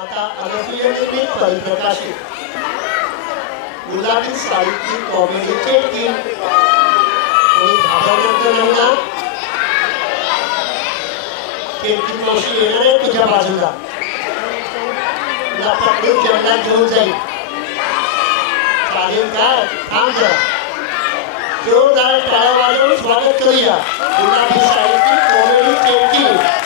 माता अनसुयेने परिप्रकाशित गुलाबी साडीतली कॉमेडीचे टीम कोणी घाबरलं नाही ना? केतकी मावशी येणार आहे तुझ्या बाजूला, तुला पकडून जेवणात घेऊन जाईल. चालेल काय? थांब जरा. जोरदार टाळ्या वाजवून स्वागत करूया गुलाबी साडीतली कॉमेडीचे टीम.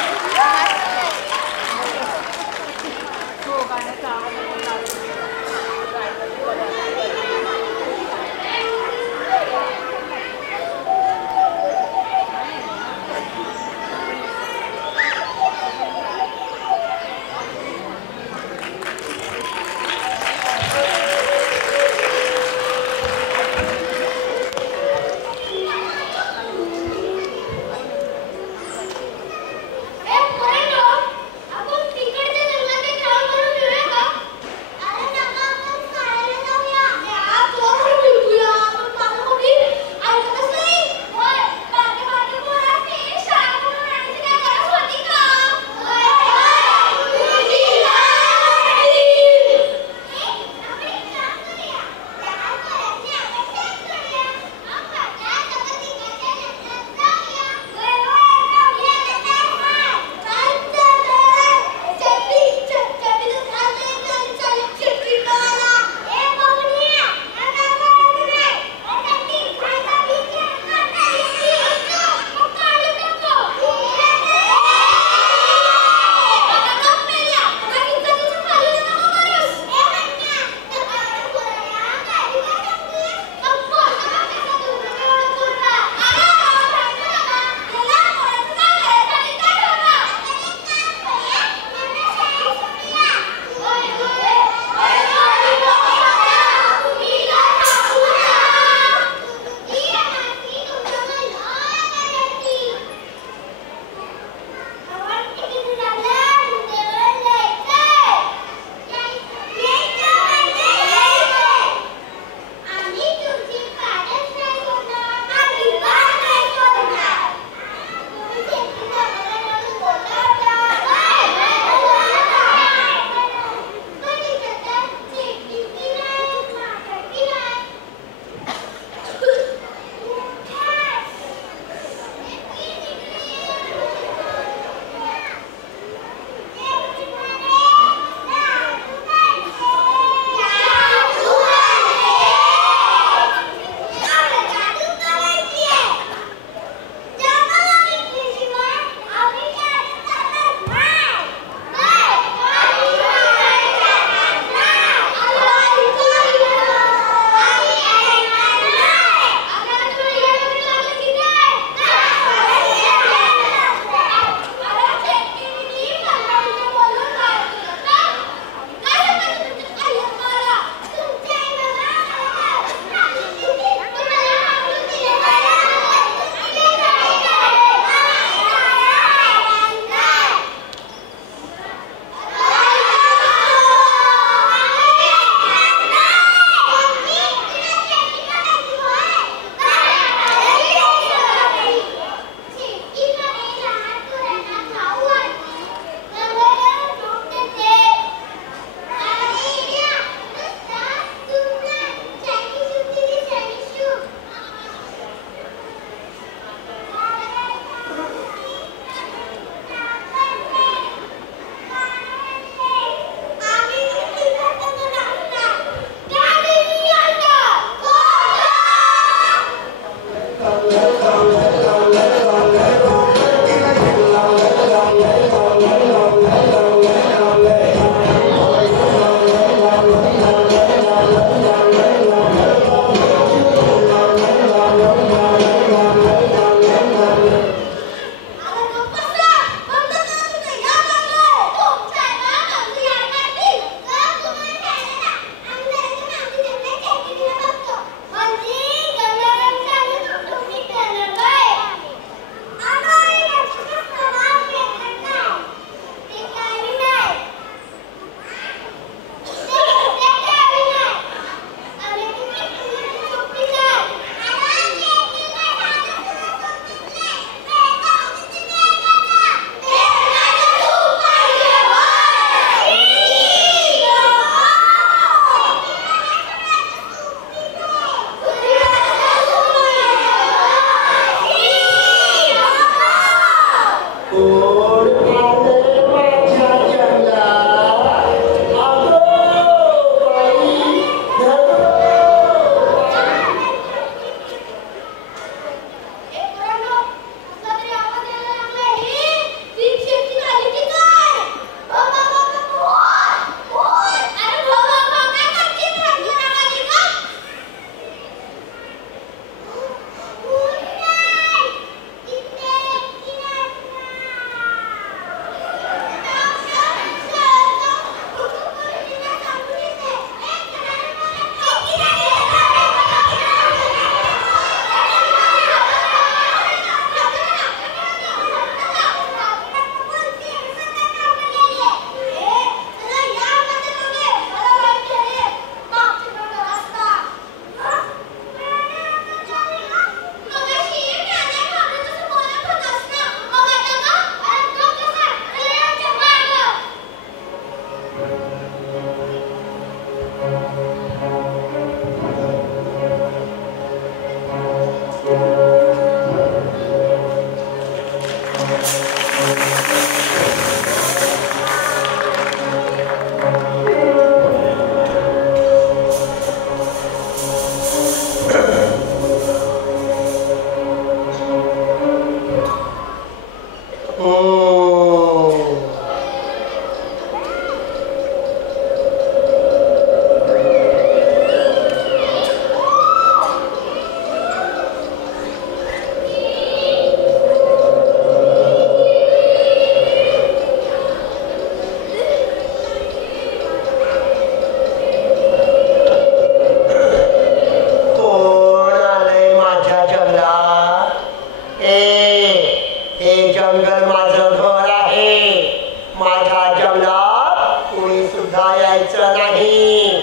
लावायचं नाही.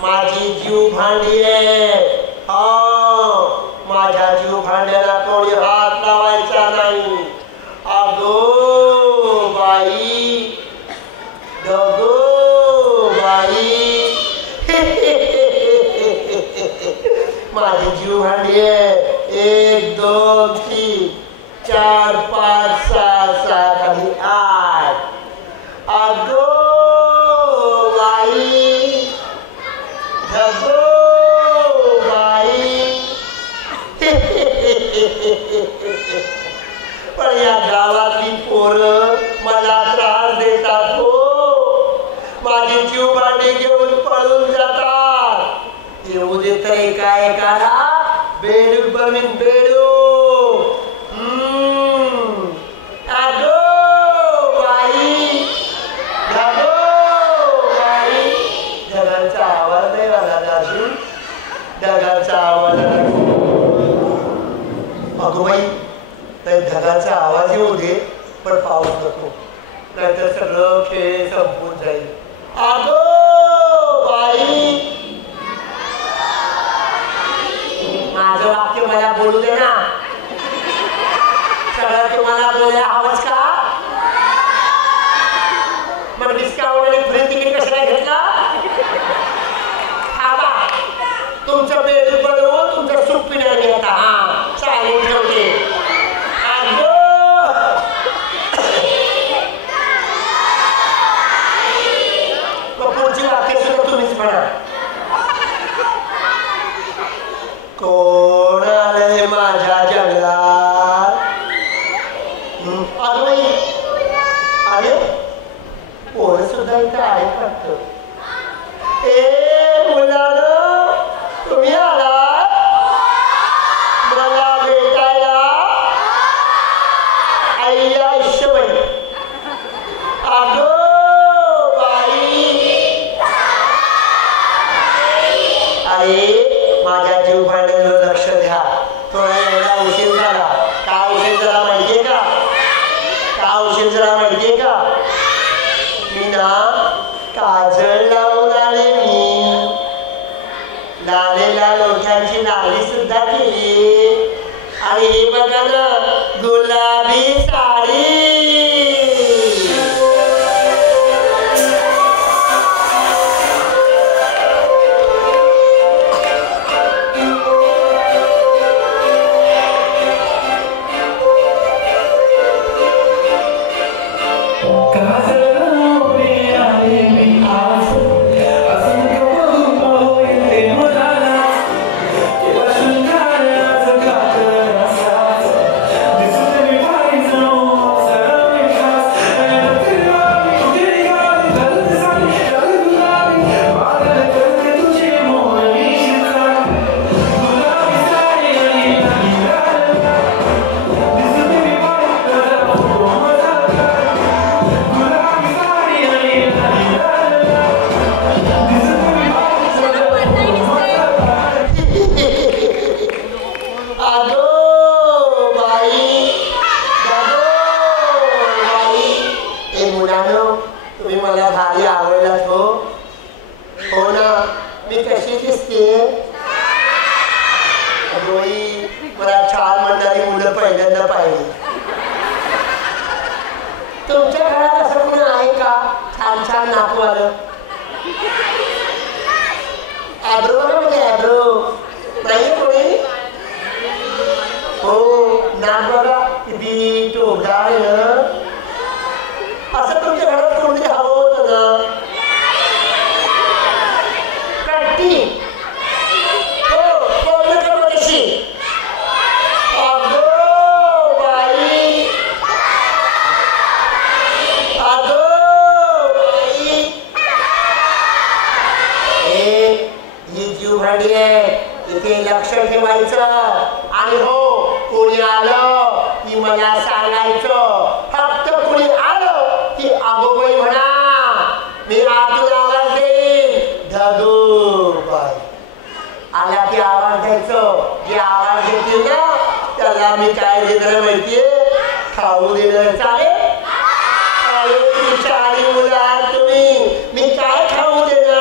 माझी जीव भांडी आहे. माझ्या जीव भांड्याला कोणी हात लावायचा नाही. अगो बाई, दगो बाई, माझी जीव भांडी आहे. 1 2 3 4 5 6 7 आणि 8. अगो बाई, दगो बाई. पण या गावातली पोरं मला त्रास देतात हो. माझी जीव भांडी घेऊन पळून जातात. येऊ दे तर एका बेडू बनवीन बेडू. अगो बाई, अगो बाई. ढगांचा आवाज नाही आला दाजू, ढगांचा आवाज. अगो बाई, तर ढगाचा आवाज येऊ दे पण पाऊस नको, नाहीतर सगळं खेळ संपून जाईल. अगो बाई, माझं वाक्य मला बोलू दे ना. सगळं तुम्हाला बोलायला आवाज का? मग डिस्काउंट आणि फ्री तिकीट कशाला घेतला? थांबा, तुमचं बेड बनवून तुमचं सूप पिण्याने आता चालेल ठेवते. पुढची वाक्य सुद्धा तुम्हीच म्हणा. कोण आलंय माझ्या जंगलात? अगं बाई, अरे पोरं सुद्धा इथं आहे फक्त. ए मुलांनो, तुम्ही आलात मला भेटायला? आईया ईश्वरी. अगो बाई, आई माझ्या जीव भांड्यावर लक्ष द्या. थोडा एवढा उशीर झाला. का उशीर झाला माहितीये का? का उशीर झाला माहितीये का? मी ना काजळ लावून आले. मी लालेला लोठ्यांची नाली सुद्धा केली. आणि हे बघा ना, गुलाबी साडी. तुमच्या घरात असं कोणी आहे का छान छान नातू आलं? ॲब्रो म्हणजे ॲब्रो नाही कोणी? हो, नाक बघा किती टोकदार आहे ना. असं तुमच्या घरात कोणतरी हवं होतं ना? कट्टी हो, कोण करू तशी. इथे लक्ष ठेवायचं आणि हो, कोणी आलं की मला सांगायचं. फक्त कोणी आलं की अगोबाई म्हणा, मी आतून आवाज देईन. धगोबाई आला की आवाज द्यायचं. जे आवाज देतील ना त्याला मी काय देणार माहितीये? खाऊ देणार. चालेल? चारी मुलं तुम्ही, मी काय खाऊ देणार?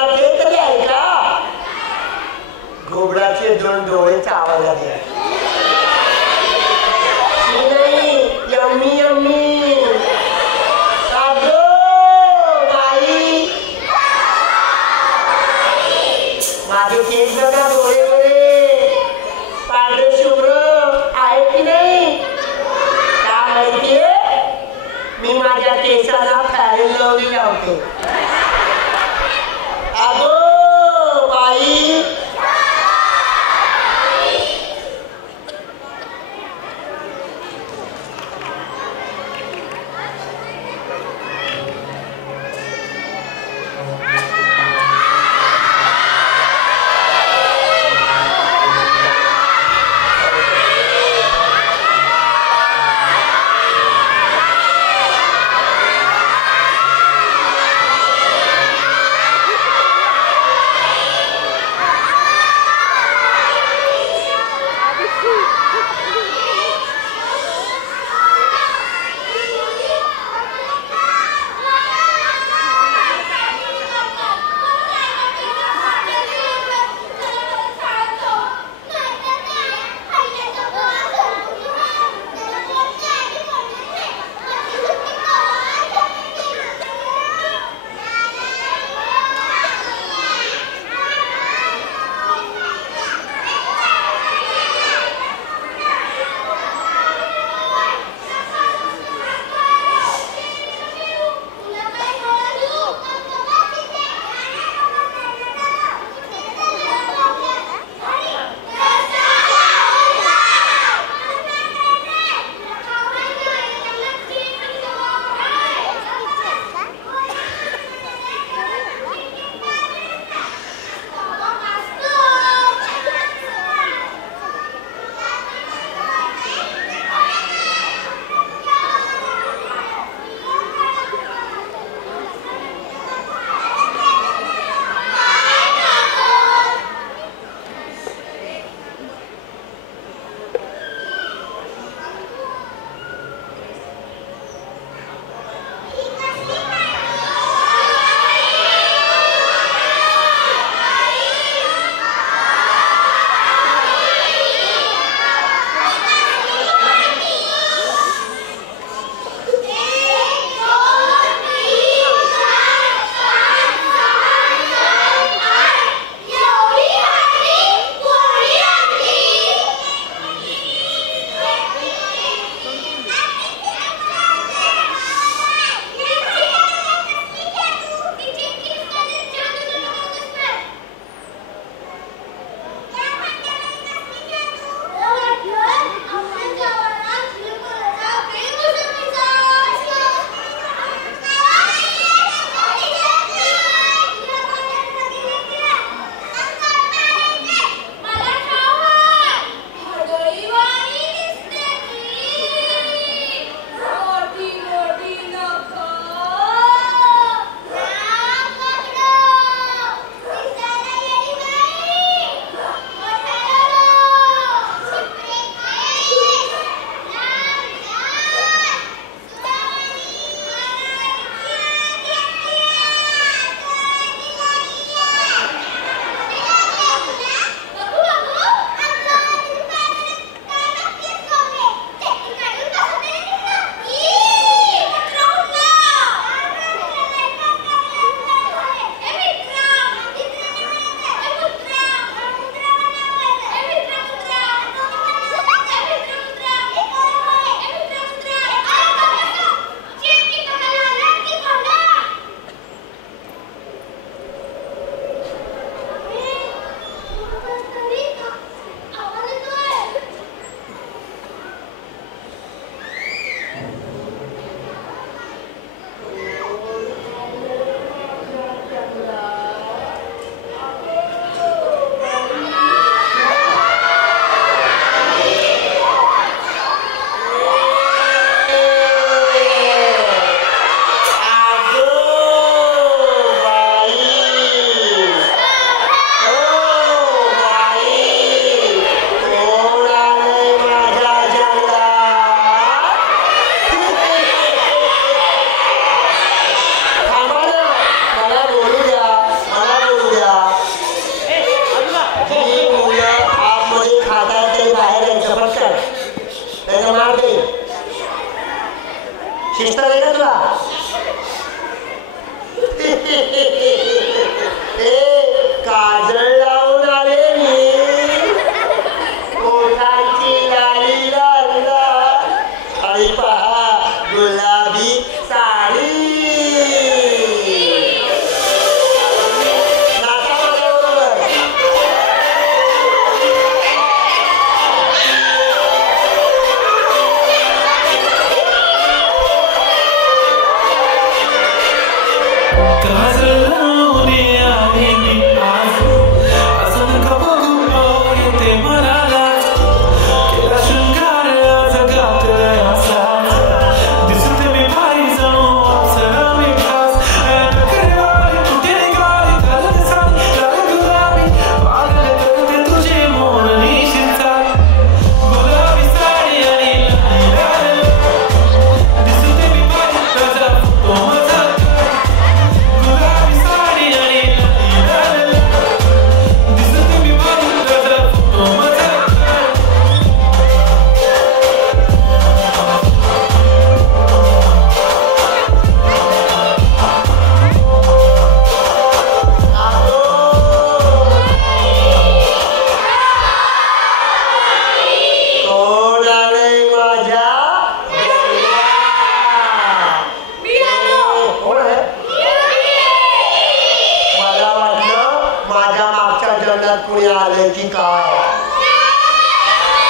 घरात कोणी आलं की काय?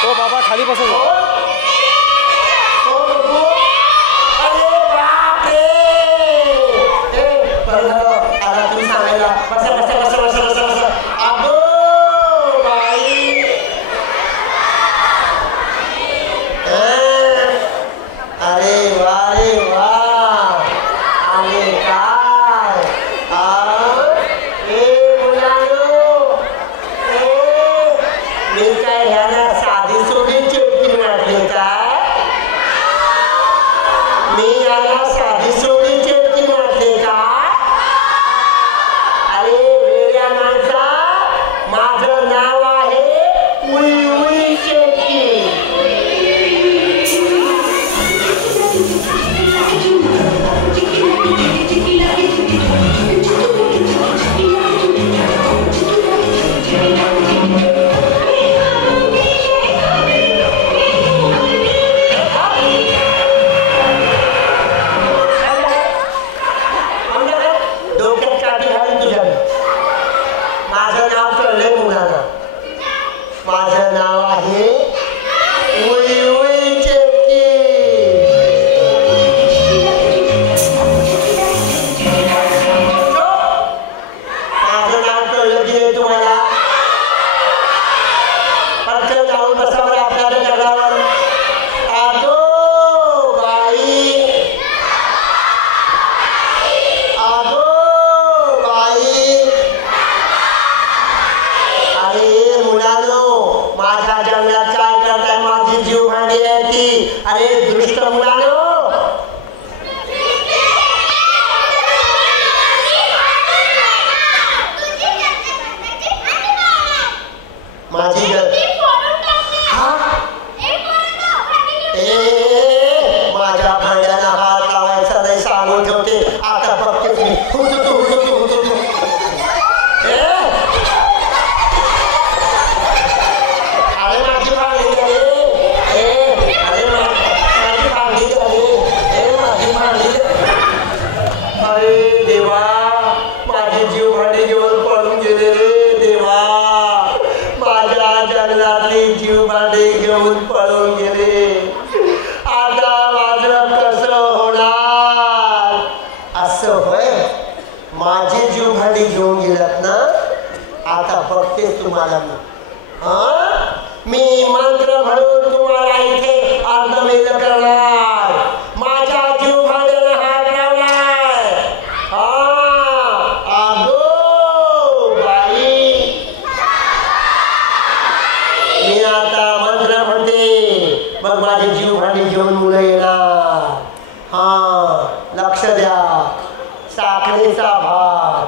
हो बाबा खाली बसू. अरे बापरे! आता तुम्ही सांगायला बसा बसा बसा बसा बसा बसा. अगो बाई, अरे वा रे वा, आले काय? मी काय ह्याला साधी सोडी चिटकी वाटली काय? मी याला साधी सोडी चिटकी वाटली का? अरे वेड्या माणसा, माझं नाव आहे उई उई चिटकी. माझं नाव कळलंय मुलांना. माझं नाव आहे उई उई चिटकी. माझं नाव कळलं की नाही तुम्हाला? पटकन जाऊन बसावर आपल्याला जगावर. अगो बाई, अगो बाई. अरे मुलांनो, माझ्या जंगलात काय करताय? माझी जीव भांडी आहे ती. अरे दृष्ट मुलांनो, माझी माझ्या भांड्याला हात लावायचा नाही सांगून ठेवते. आता फक्त तुम्ही अरे माझी भांडी झाली, अरे माझी भांडी झाली, माझी भांडी. अरे देवा, माझी जीव भांडी घेऊन पळून गेले रे देवा. माझ्या जंगलातली जीव भांडी घेऊन पळून गेले. आता माझं कसं होणार? असं होय, माझी जीव भांडी घेऊन गेलात ना. आता बघतेच तुम्हाला मी मंत्र म्हणून तुम्हाला इथे अर्धमेल करणार. माझ्या जीव भांड्याला हात लावलाय. अगो बाई, मी आता मंत्र म्हणते, मग माझी जीव भांडी घेऊन मुलं येणार. लक्ष द्या. साखरेचा भात,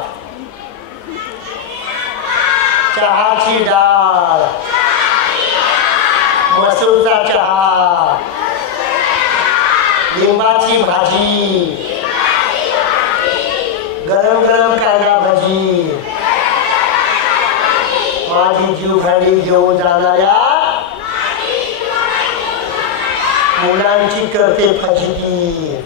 चहाची डाळ, मसूरचा चहा, लिंबाची भाजी, गरम गरम कांदा भजी. माझी जीव भांडी घेऊन जाणाऱ्या मुलांची करते फजिती.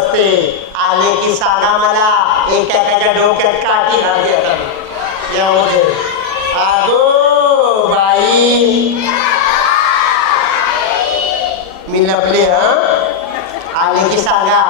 नसते. आले की सांगा मला, एकाच्या डोक्यात काठी घालते आता यामध्ये. अगो बाई मी लपले. आले की सांगा.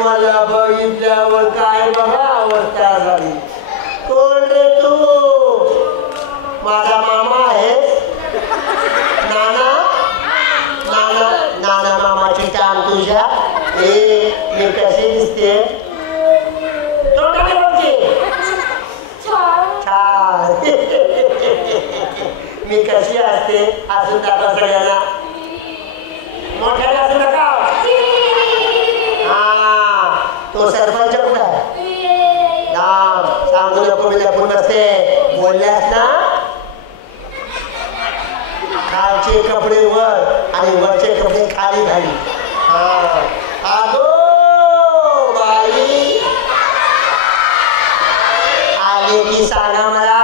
मला बघितल्यावर काय बघा अवस्था झाली. कोण रे तू? माझा मामा आहेस? नाना नाना नाना मामाची टांग तुझ्या. मी कशी दिसते? छान. मी कशी असते असून दाखवा सगळ्यांना. मोठ्याला असून दाखव. तो सरपंच कुठं आहे? सांगू नको मी लपून नसते. बोलल्यास ना खालचे कपडे वर आणि वरचे कपडे खाली घाली. अगो बाई आले की सांगा मला.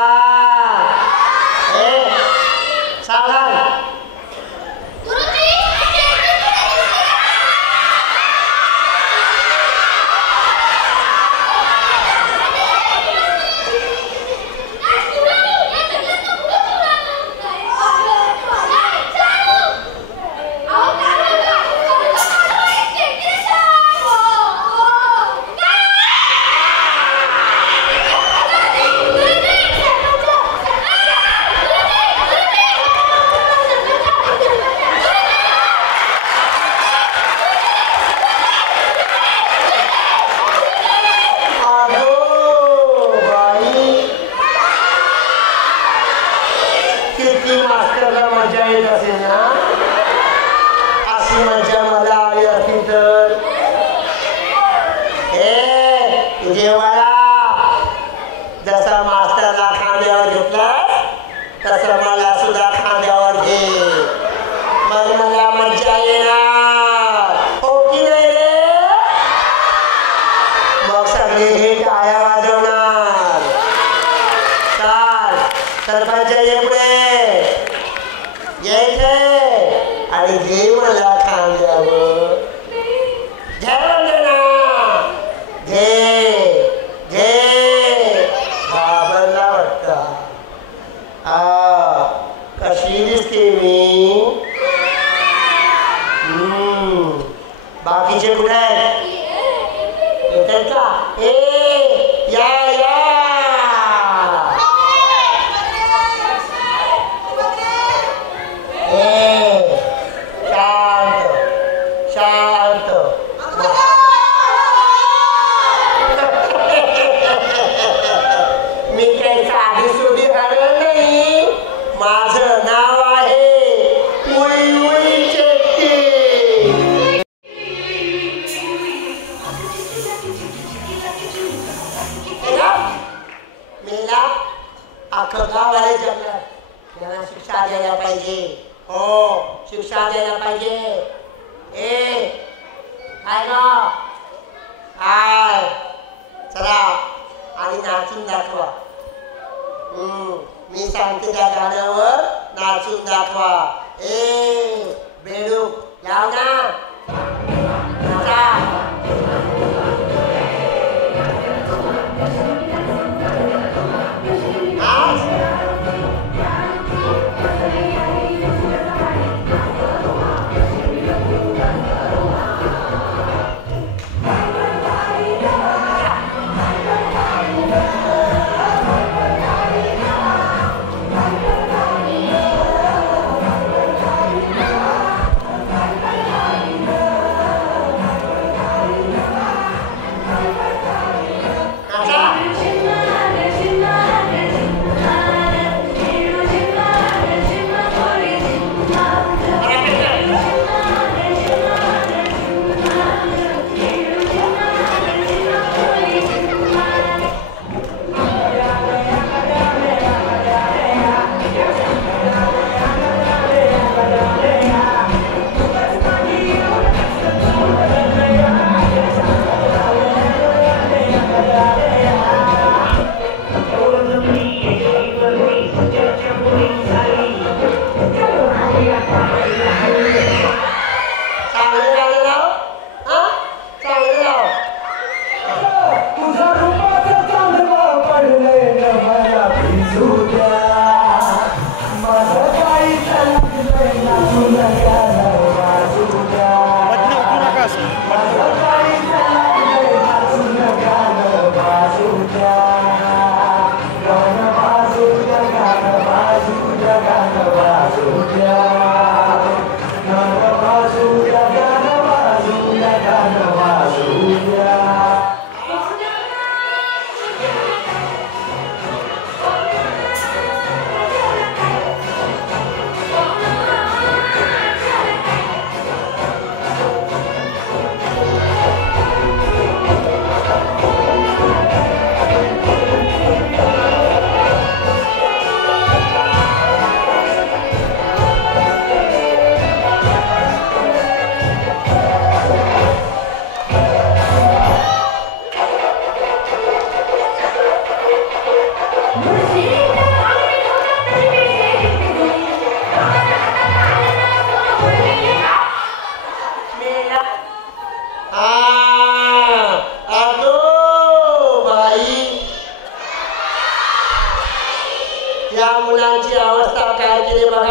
सांगा. जसा मास्तरला खांद्यावर घेतला तसं मला सुद्धा खांद्यावर घे. मग मला मज्जा येणार. हो की नाही रे? मग सगळे हे टाळ्या वाजवणार. चाल सरपंच ये पुढे. यायचे आणि घे मला खांद्यावर. घे वंदना. घे घे. बाबांना वाटतं कशी दिसते मी. बाकीचे कुठे आहेत? येतात का? या या. शांत शांत. मी काही साधी सुधी घालत नाही. माझं नाव आहे उई उई शेट्टी. मेला अख्खं गाव आले जंगलात. त्यांना शिक्षा द्यायला पाहिजे. हो शिक्षा द्यायला पाहिजे. काय ना काय चला आणि नाचून दाखवा. मी सांगते त्या गाण्यावर नाचून दाखवा. बेडूक लाव ना. नाचा.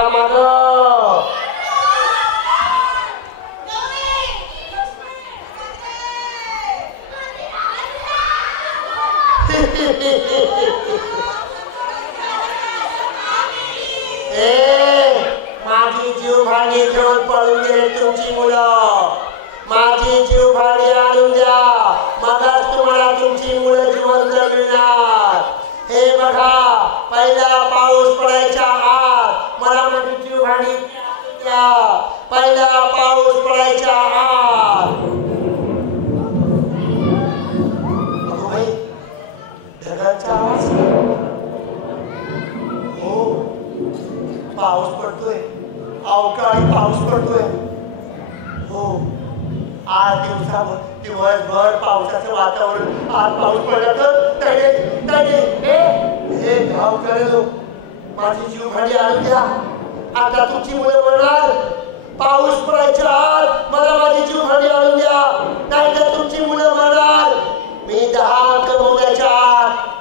बघा माग. माझी जीव भांडी घेऊन पळून गेले तुमची मुलं. माझी जीव भांडी आणून द्या, मगच तुम्हाला तुमची मुलं जिवंत मिळणार. हे बघा, पहिला पाऊस पडायच्या आत मला माझी जीव भांडी द्या. पहिला पाऊस पडायच्या आत. अगो बाई, ढगांचा आवाज. हो, पाऊस पडतोय, अवकाळी पाऊस पडतोय. हो, आज दिवसभर पावसाचं वातावरण. आज पाऊस पडला तर हे गाव करेल. माझी जीव भांडी आणून द्या, आता तुमची मुलं म्हणणार. पाऊस पडायच्या आत मला माझी जीव भांडी आणून द्या, नाहीतर तुमची मुलं म्हणणार मी 10 कमवण्याच्या आत.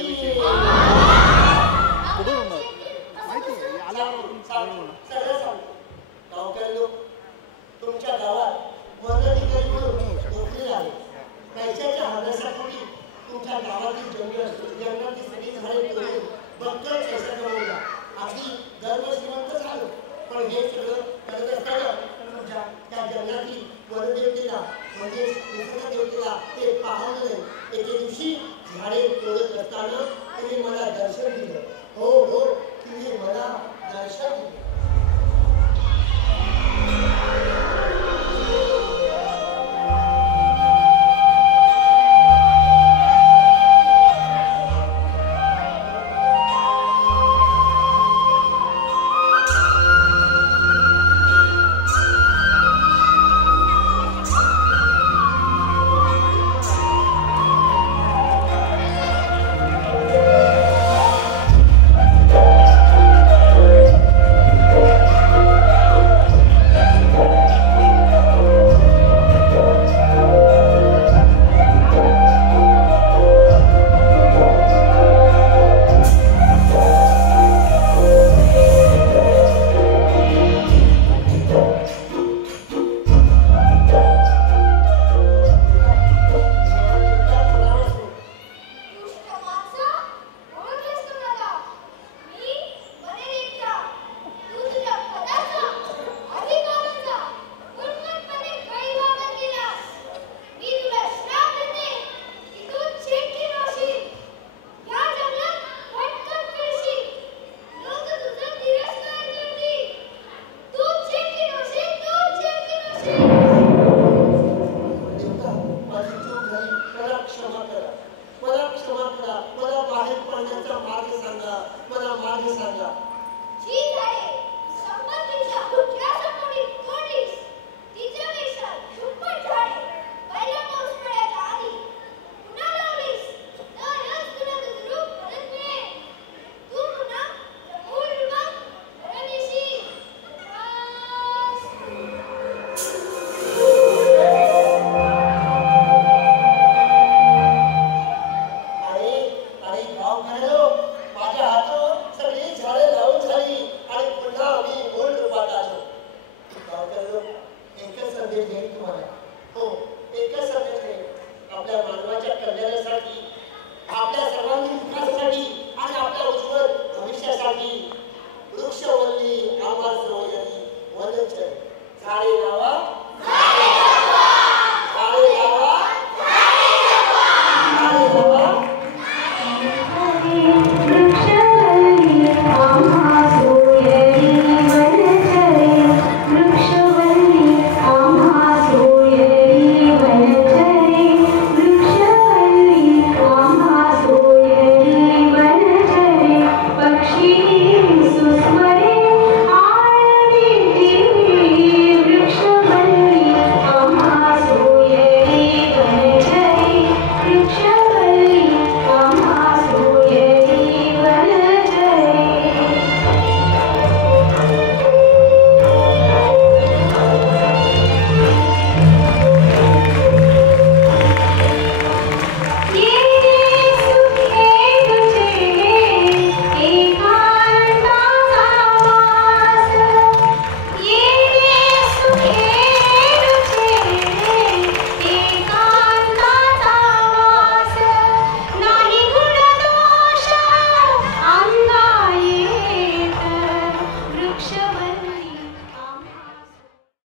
की कुठून होणार माहिती आहे आल्यावर सगळं सांगतो. गावकऱ्यांनो, तुमच्या गावात वनधिकारी म्हणून नोकरी आहे. पैशाच्या हव्यासापोटी तुमच्या गावातील जंगलातील सगळी झाडे तोडून बक्कळ पैसा कमवला. अगदी गर्व श्रीमंत झालो. पण हे सगळं करत असताना तुमच्या त्या जंगलातील वनदेवतेला म्हणजे निसर्ग देवतेला ते पाहवलं नाही. एके दिवशी झाडे तोडत असताना तुम्ही मला दर्शन दिलं. हो हो, तुम्ही मला दर्शन दिलं. मला बाहेर पडण्याचा मार्ग सांगा. मला मार्ग सांगा.